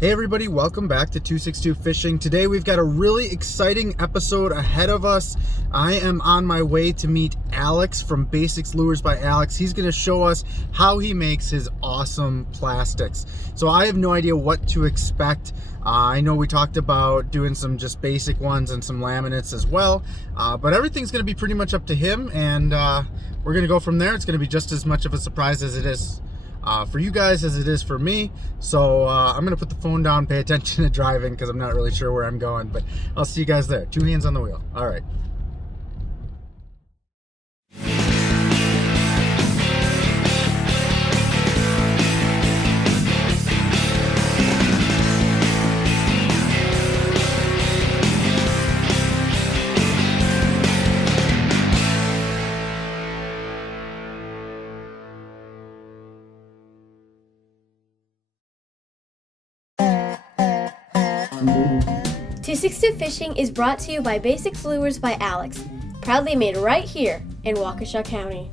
Hey everybody, welcome back to 262 Fishing. Today we've got a really exciting episode ahead of us. I am on my way to meet Alex from Bassics Lures by Alex. He's going to show us how he makes his awesome plastics. So I have no idea what to expect. I know we talked about doing some just basic ones and some laminates as well, but everything's going to be pretty much up to him, and we're going to go from there. It's going to be just as much of a surprise as it is for you guys as it is for me. So I'm gonna put the phone down, pay attention to driving, because I'm not really sure where I'm going, but I'll see you guys there. 2 hands on the wheel. All right. .262 Fishing is brought to you by Bassics Lures by Alex, proudly made right here in Waukesha County.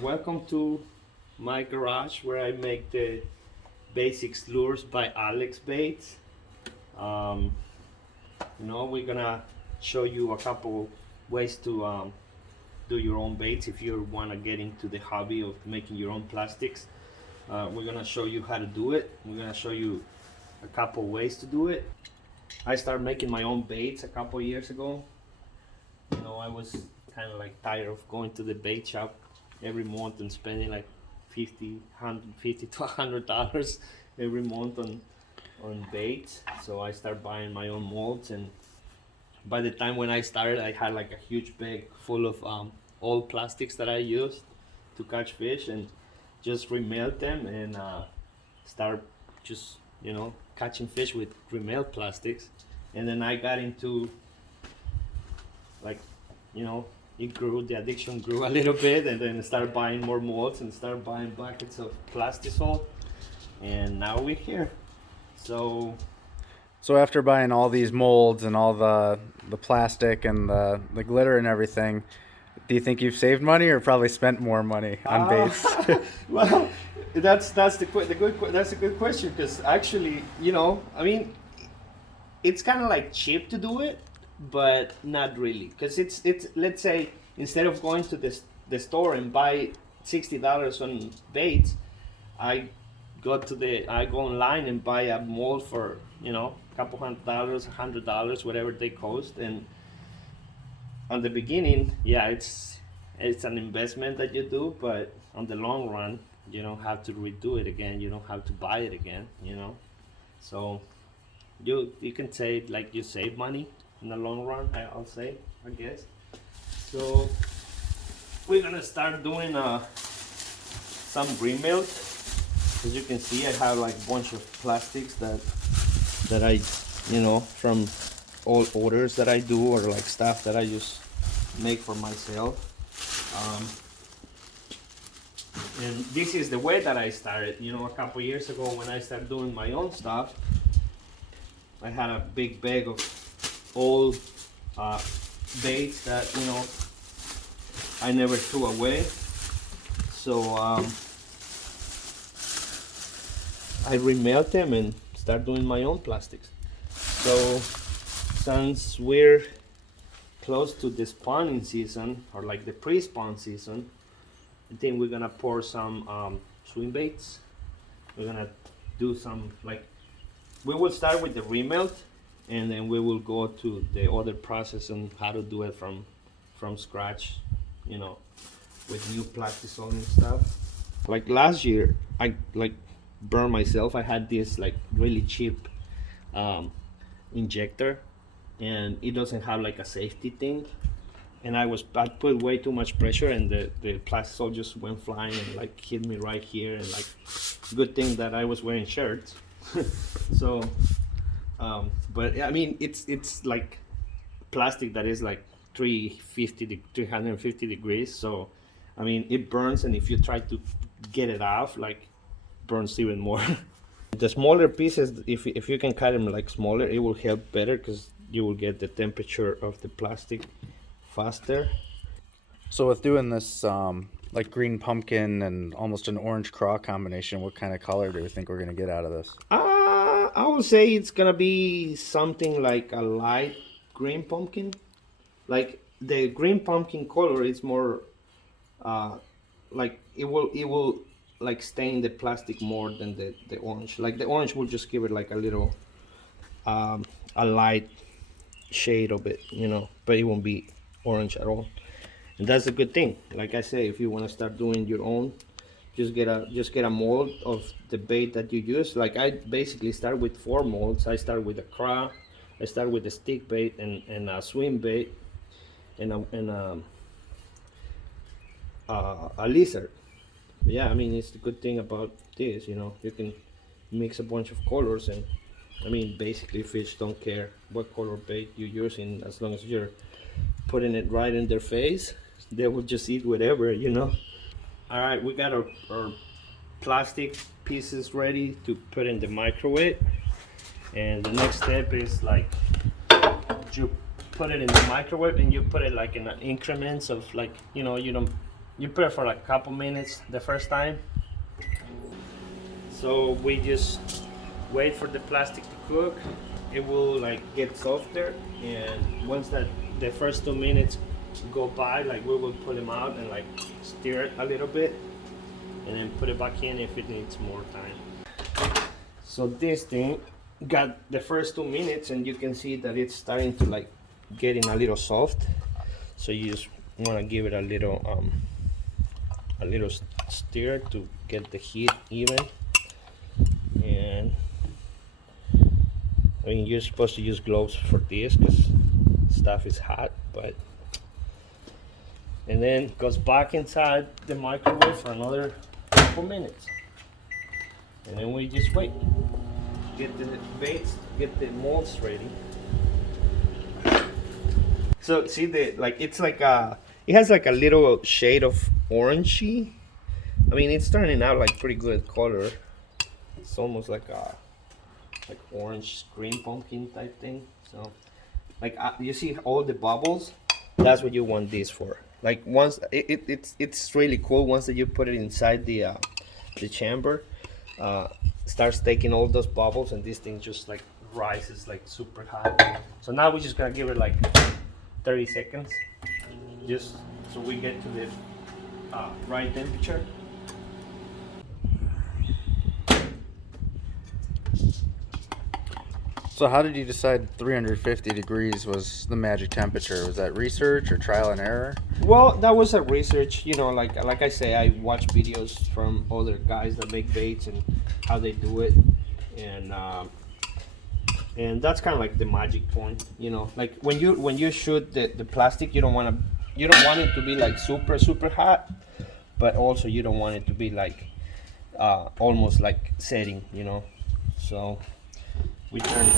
Welcome to my garage where I make the Bassics Lures by Alex baits. We're gonna show you a couple ways to do your own baits if you want to get into the hobby of making your own plastics. We're gonna show you how to do it. We're gonna show you a couple ways to do it. I started making my own baits a couple years ago. I was kind of like tired of going to the bait shop every month and spending like $50 to $100 every month on baits. So I started buying my own molds, and by the time when I started, I had like a huge bag full of old plastics that I used to catch fish, and just remelt them and start just catching fish with remelt plastics. And then I got into the addiction grew a little bit, and then I started buying more molds and started buying buckets of plastisol, and now we're here. So after buying all these molds and all the plastic and the glitter and everything, do you think you've saved money or probably spent more money on baits? Well, that's a good question, because actually, it's kind of like cheap to do it, but not really, because it's let's say instead of going to the store and buy $60 on baits, I go online and buy a mold for a couple $100, $100, whatever they cost. And on the beginning, it's an investment that you do, but on the long run, you don't have to redo it again. You don't have to buy it again. So you can say like you save money in the long run. I'll say, I guess. So we're gonna start doing some remelt. As you can see, I have like a bunch of plastics that I, from all orders that I do, or like stuff that I just make for myself. And this is the way that I started. A couple years ago when I started doing my own stuff, I had a big bag of old baits that I never threw away. So I remelt them and start doing my own plastics. So since we're close to the spawning season, or like the pre-spawn season, I think we're gonna pour some swim baits. We're gonna do some, we will start with the remelt, and then we will go to the other process on how to do it from scratch, with new plastisol and stuff. Like last year, I burned myself. I had this really cheap injector, and it doesn't have a safety thing, and I put way too much pressure, and the plastisol just went flying and hit me right here, and good thing that I was wearing shirts. So but I mean, it's like plastic that is 350 degrees, so I mean it burns, and if you try to get it off, burns even more. The smaller pieces, if you can cut them smaller, it will help better, because you will get the temperature of the plastic faster. So with doing this like green pumpkin and almost an orange craw combination, what kind of color do we think we're gonna get out of this? I would say it's gonna be something like a light green pumpkin. Like the green pumpkin color is more like it will like stain the plastic more than the orange. Like the orange will just give it like a little a light shade of it, you know, but it won't be orange at all. And that's a good thing. Like I say, if you want to start doing your own, just get a mold of the bait that you use. Like I basically start with 4 molds. I start with a craw, I start with a stick bait and a swim bait and a lizard. But yeah, I mean, it's the good thing about this, you know, you can mix a bunch of colors. And I mean, basically fish don't care what color bait you're using, as long as you're putting it right in their face, they will just eat whatever, you know. All right, we got our plastic pieces ready to put in the microwave. And the next step is like you put it in the microwave and you put it like in increments of like, you know, you put it for like a couple minutes the first time. So we just wait for the plastic to cook. It will like get softer, and once that the first 2 minutes go by, like we will pull them out and like stir it a little bit and then put it back in if it needs more time. So this thing got the first 2 minutes and you can see that it's starting to like getting a little soft. So you just want to give it a little stir to get the heat even. And I mean, you're supposed to use gloves for this because stuff is hot, but and then goes back inside the microwave for another couple minutes, and then we just wait, get the baits, get the molds ready. So see the like it's like it has like a little shade of orangey. I mean, it's turning out like pretty good color. It's almost like a orange green pumpkin type thing. So like you see all the bubbles, that's what you want this for. Like once it's really cool once that you put it inside the chamber, starts taking all those bubbles and this thing just like rises like super hot. So now we're just gonna give it like 30 seconds just so we get to the right temperature. So how did you decide 350 degrees was the magic temperature? Was that research or trial and error? Well, that was a research, you know, like I say, I watch videos from other guys that make baits and how they do it, and that's kind of like the magic point, you know. Like when you shoot the plastic, you don't want it to be like super hot, but also you don't want it to be like almost like setting, you know. So we turn the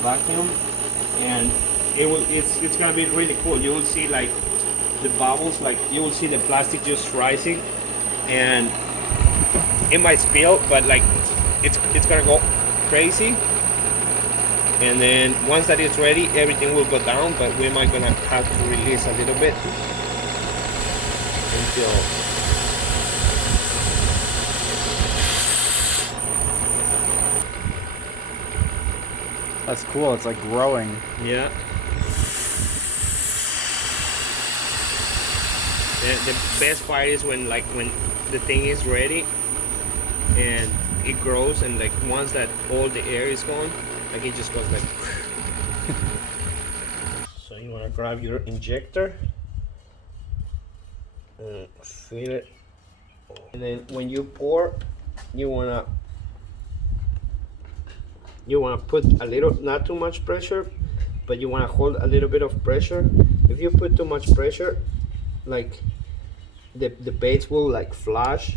vacuum, and it's gonna be really cool. You will see like the bubbles, like you will see the plastic just rising, and it might spill, but like it's gonna go crazy. And then once that it's ready, everything will go down, but we might gonna have to release a little bit until. That's cool. It's like growing. Yeah. The best part is when the thing is ready and it grows, and like once that all the air is gone, like it just goes like. So you want to grab your injector and fill it, and then when you pour, you wanna put a little, not too much pressure, but you want to hold a little bit of pressure. If you put too much pressure, like the baits will like flash,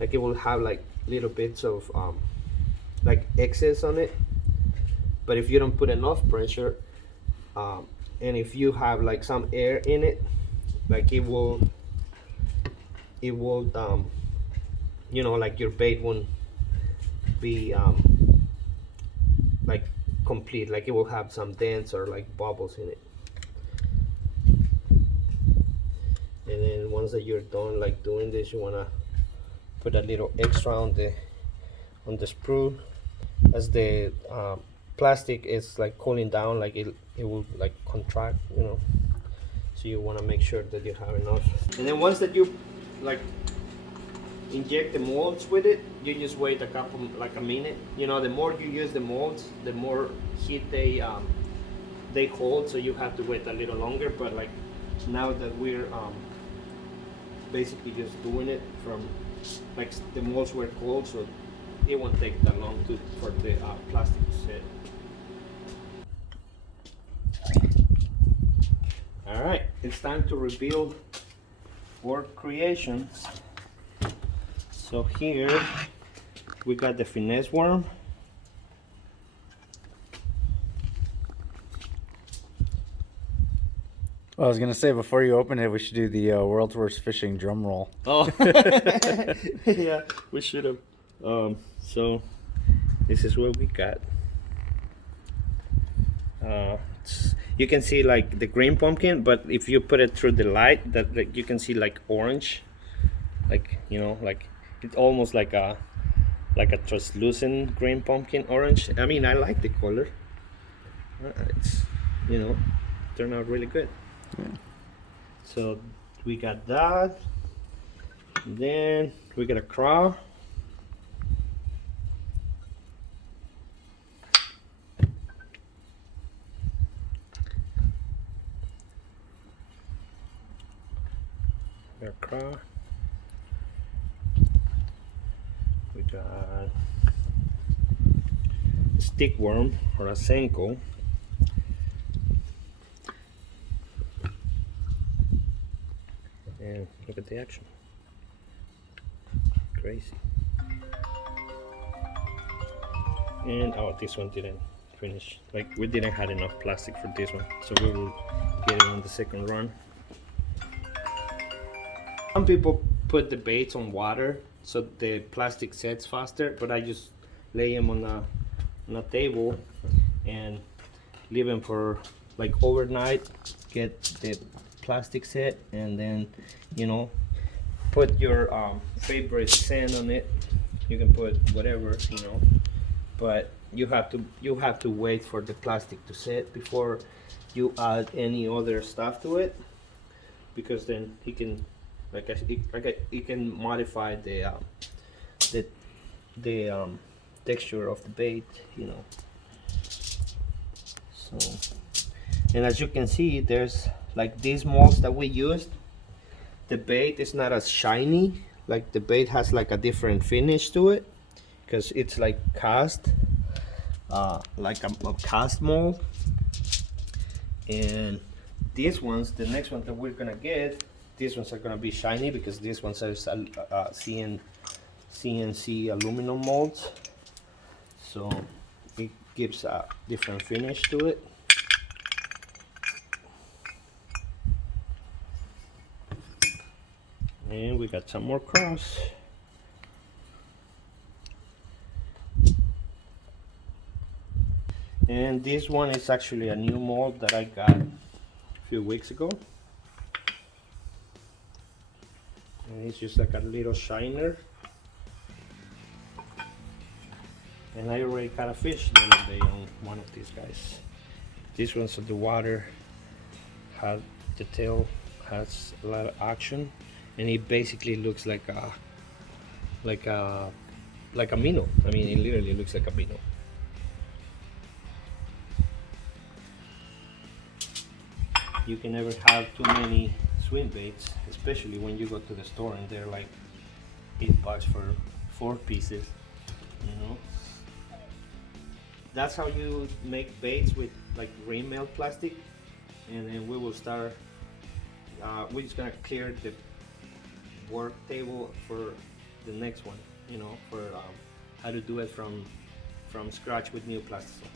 like it will have like little bits of like excess on it. But if you don't put enough pressure, and if you have like some air in it, like it will you know, like your bait won't be like complete, like it will have some dents or like bubbles in it. And then once that you're done like doing this, you want to put a little extra on the sprue, as the plastic is like cooling down, like it will like contract, you know. So you want to make sure that you have enough. And then once that you like inject the molds with it, you just wait like a minute. You know, the more you use the molds, the more heat they hold, so you have to wait a little longer. But like now that we're basically just doing it from, like, the molds were cold, so it won't take that long for the plastic to set. All right, it's time to reveal our creation. So here we got the finesse worm. Well, I was gonna say, before you open it, we should do the world's worst fishing drum roll. Oh, yeah, we should have. So this is what we got. You can see like the green pumpkin, but if you put it through the light, that like, you can see like orange, like, you know, like it's almost like a translucent green pumpkin orange. I mean, I like the color. It's, you know, turned out really good. Yeah. So we got that. And then we got a craw. We got a craw. We got a stickworm or a senko. And look at the action. Crazy. And oh, this one didn't finish. Like, we didn't have enough plastic for this one, so we will get it on the second run. Some people put the baits on water so the plastic sets faster, but I just lay them on a table and leave them for like overnight, get the plastic set, and then, you know, put your favorite scent on it. You can put whatever, you know, but you have to wait for the plastic to set before you add any other stuff to it, because then he can, like it can modify the texture of the bait, you know. So, and as you can see, there's like these molds that we used, the bait is not as shiny. Like, the bait has like a different finish to it because it's like cast, like a cast mold. And these ones, the next one that we're gonna get, these ones are gonna be shiny because these ones are CNC aluminum molds, so it gives a different finish to it. And we got some more cross. And this one is actually a new mold that I got a few weeks ago. And it's just like a little shiner. And I already caught a fish the other day on one of these guys. This one's on the water, the tail has a lot of action, and it basically looks like a minnow. I mean, it literally looks like a minnow. You can never have too many swim baits, especially when you go to the store and they're like $8 for 4 pieces, you know. That's how you make baits with like Remelt plastic. And then we will start, we're just gonna clear the work table for the next one, you know, for how to do it from scratch with new plastic.